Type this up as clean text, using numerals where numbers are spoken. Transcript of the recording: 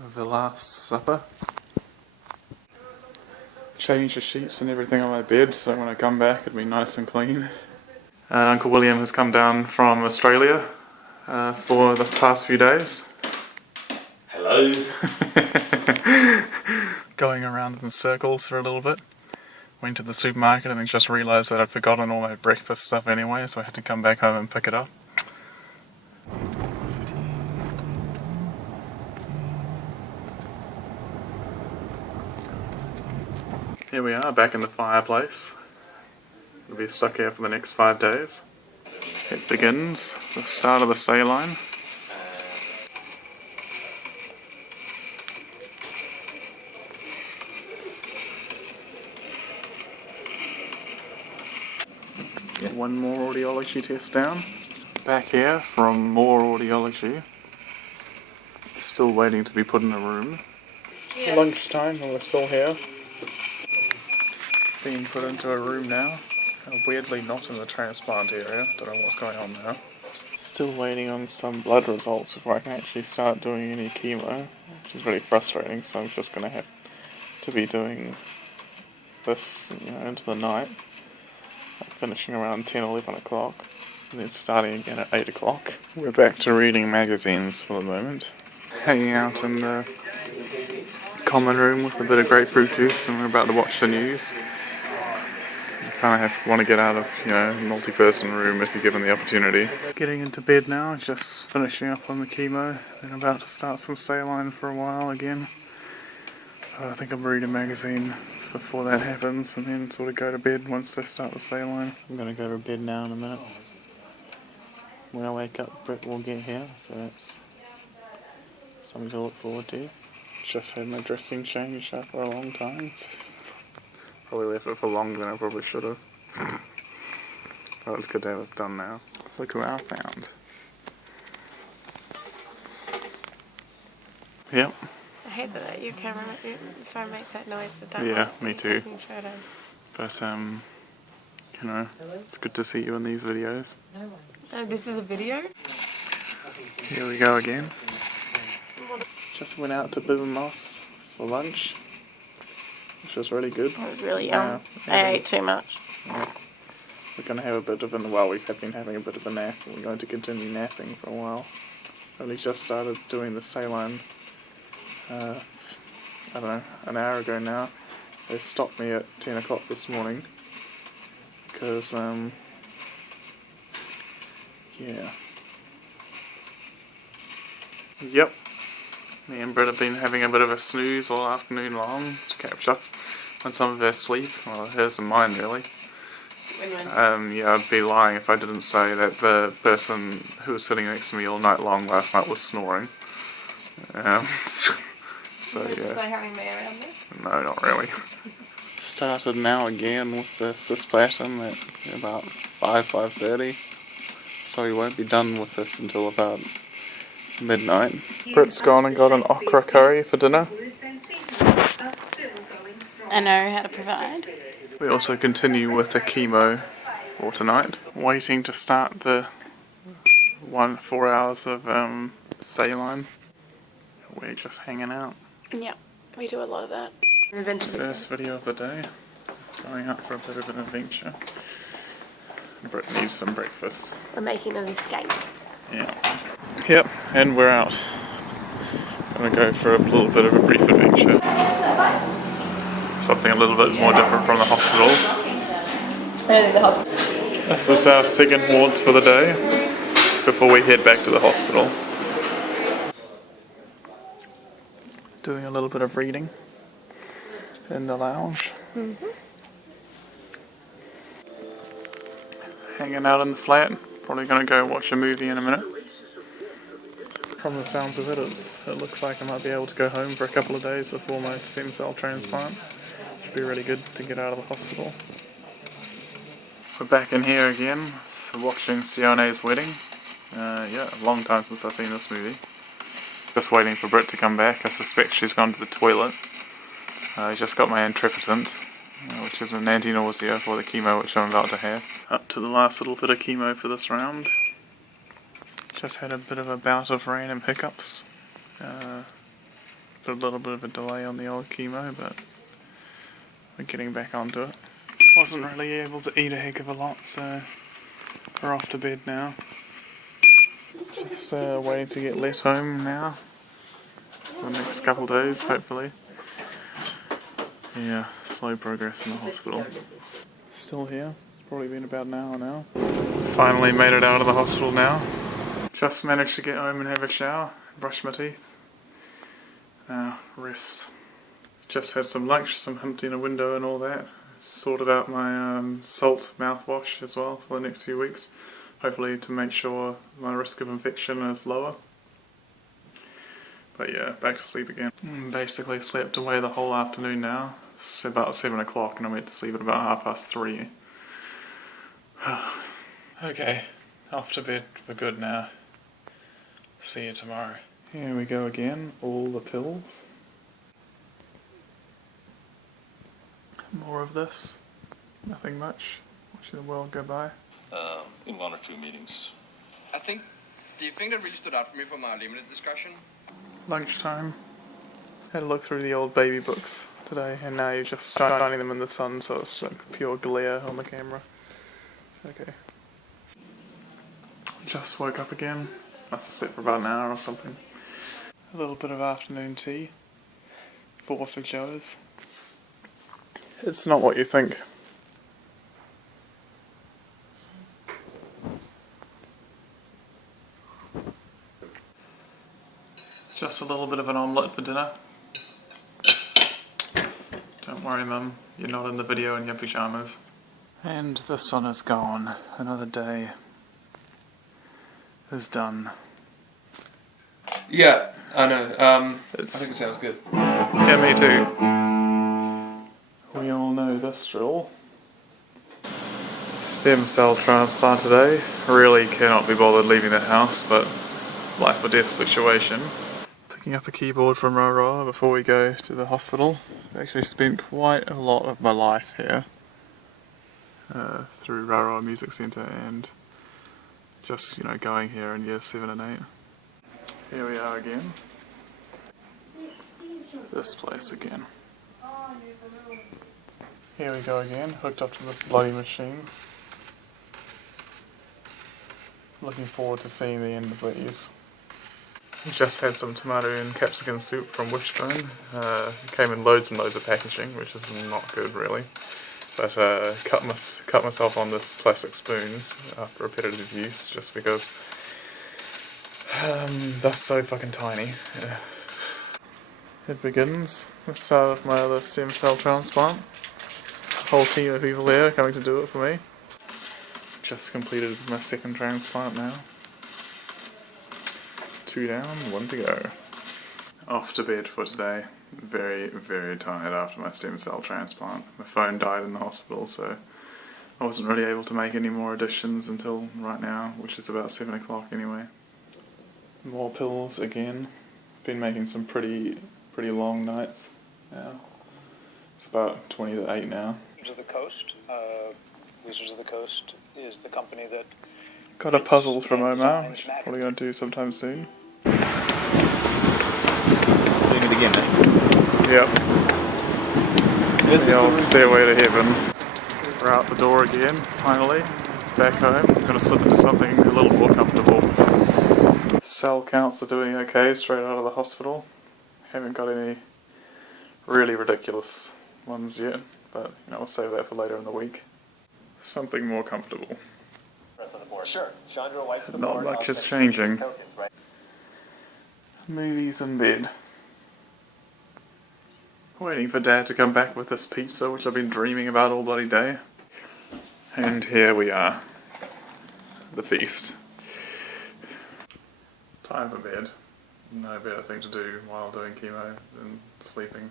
the Last Supper. Change the sheets and everything on my bed so when I come back it'll be nice and clean. Uncle William has come down from Australia for the past few days. Hello. Going around in circles for a little bit. Went to the supermarket and then just realised that I'd forgotten all my breakfast stuff anyway, so I had to come back home and pick it up. Here we are, back in the fireplace. We'll be stuck here for the next 5 days. It begins, the start of the saline. One more audiology test down. Back here from more audiology. Still waiting to be put in a room. Yeah. Lunchtime and we're still here. Being put into a room now. Weirdly not in the transplant area. Don't know what's going on now. Still waiting on some blood results before I can actually start doing any chemo. Which is really frustrating, so I'm just going to have to be doing this, into the night. Finishing around 10 or 11 o'clock, and then starting again at 8 o'clock. We're back to reading magazines for the moment. Hanging out in the common room with a bit of grapefruit juice, and we're about to watch the news. You kind of want to get out of, multi-person room if you're given the opportunity. Getting into bed now, just finishing up on the chemo, then about to start some saline for a while again. I think I'll read a magazine before that happens and then sort of go to bed once they start the saline. I'm going to go to bed now in a minute. When I wake up, Britt will get here, so that's something to look forward to. Just had my dressing changed after a long time. Probably left it for longer than I probably should have. But it's good to have it done now. Look who I found. Yep. I hate that your phone makes that noise. Yeah, me too. But it's good to see you in these videos. This is a video? Here we go again. Just went out to Moss for lunch, which was really good. It was really yum. I ate too much. Yeah. We're going to have we've been having a bit of a nap. We're going to continue napping for a while. Only just started doing the saline. An hour ago now. They stopped me at 10 o'clock this morning because, Yep. Me and Britt have been having a bit of a snooze all afternoon long to catch up on some of her sleep. Well, hers and mine, really. I'd be lying if I didn't say that the person who was sitting next to me all night long last night was snoring. So yeah. Say having me around there? No, not really. Started now again with the cisplatin at about 5:30. So we won't be done with this until about midnight. Britt's gone and got an okra curry for dinner. I know how to provide. We also continue with the chemo for tonight. Waiting to start the 4 hours of saline. We're just hanging out. Yeah, we do a lot of that. First video of the day. Going out for a bit of an adventure. Britt needs some breakfast. We're making an escape. Yeah. Yep, and we're out. Gonna go for a little bit of a brief adventure. Something a little bit more different from the hospital. This is our second ward for the day before we head back to the hospital. Doing a little bit of reading in the lounge. Mm-hmm. Hanging out in the flat. Probably going to go watch a movie in a minute. From the sounds of it, it looks like I might be able to go home for a couple of days before my stem cell transplant. Should be really good to get out of the hospital. We're back in here again, watching Sione's wedding. A long time since I've seen this movie. Just waiting for Britt to come back. I suspect she's gone to the toilet. I just got my intrepidant, which is an anti-nausea for the chemo which I'm about to have. Up to the last little bit of chemo for this round. Just had a bit of a bout of random hiccups. After a little bit of a delay on the old chemo, but we're getting back onto it. Wasn't really able to eat a heck of a lot, so we're off to bed now. Just waiting to get let home now. For the next couple of days, hopefully. Yeah, slow progress in the hospital. Still here. It's probably been about an hour now. Finally made it out of the hospital now. Just managed to get home and have a shower, brush my teeth. Now, rest. Just had some lunch, some humped in a window and all that. Sorted out my salt mouthwash as well for the next few weeks. Hopefully to make sure my risk of infection is lower. But yeah, back to sleep again. Basically slept away the whole afternoon now. It's about 7 o'clock and I went to sleep at about 3:30. Okay, off to bed for good now. See you tomorrow. Here we go again, all the pills. More of this. Nothing much. Watching the world go by. In 1 or 2 meetings. Do you think that really stood out for me from our limited discussion? Lunchtime. Had a look through the old baby books today, and now you're just shining them in the sun, so it's like pure glare on the camera. Okay. Just woke up again. Must have slept for about an hour or something. A little bit of afternoon tea. 4 for Joe's. It's not what you think. Just a little bit of an omelette for dinner. Don't worry, Mum, you're not in the video in your pyjamas. And the sun is gone. Another day is done. Yeah, I know. I It's, think it sounds good. yeah, me too. We all know this drill. Stem cell transplant today. Really cannot be bothered leaving the house, but life or death situation. Picking up a keyboard from Rara before we go to the hospital. I've actually spent quite a lot of my life here. Through Rara Music Centre and just, you know, going here in year 7 and 8. Here we are again. This place again. Here we go again, hooked up to this bloody machine. Looking forward to seeing the end of these. We just had some tomato and capsicum soup from Wishbone. It came in loads and loads of packaging, which is not good really. But cut myself on this plastic spoons after repetitive use, just because they're so fucking tiny. It begins. The start of my other stem cell transplant. Whole team of people there coming to do it for me. Just completed my second transplant now. 2 down, 1 to go. Off to bed for today. Very, very tired after my stem cell transplant. My phone died in the hospital, so I wasn't really able to make any more additions until right now, which is about 7 o'clock anyway. More pills again. Been making some pretty long nights now. It's about 20 to 8 now. Wizards of the Coast. Wizards of the Coast is the company that... Got a puzzle from Omar, which I'm probably going to do sometime soon. Doing it again, eh? Yep. The old stairway to heaven. We're out the door again, finally. Back home. I'm going to slip into something a little more comfortable. Cell counts are doing okay straight out of the hospital. Haven't got any really ridiculous ones yet, but you know, I'll save that for later in the week. Something more comfortable. Sure. Chandra wipes the Not board. much is changing. Movies in bed. Waiting for Dad to come back with this pizza, which I've been dreaming about all bloody day. And here we are. The feast. Time for bed. No better thing to do while doing chemo than sleeping.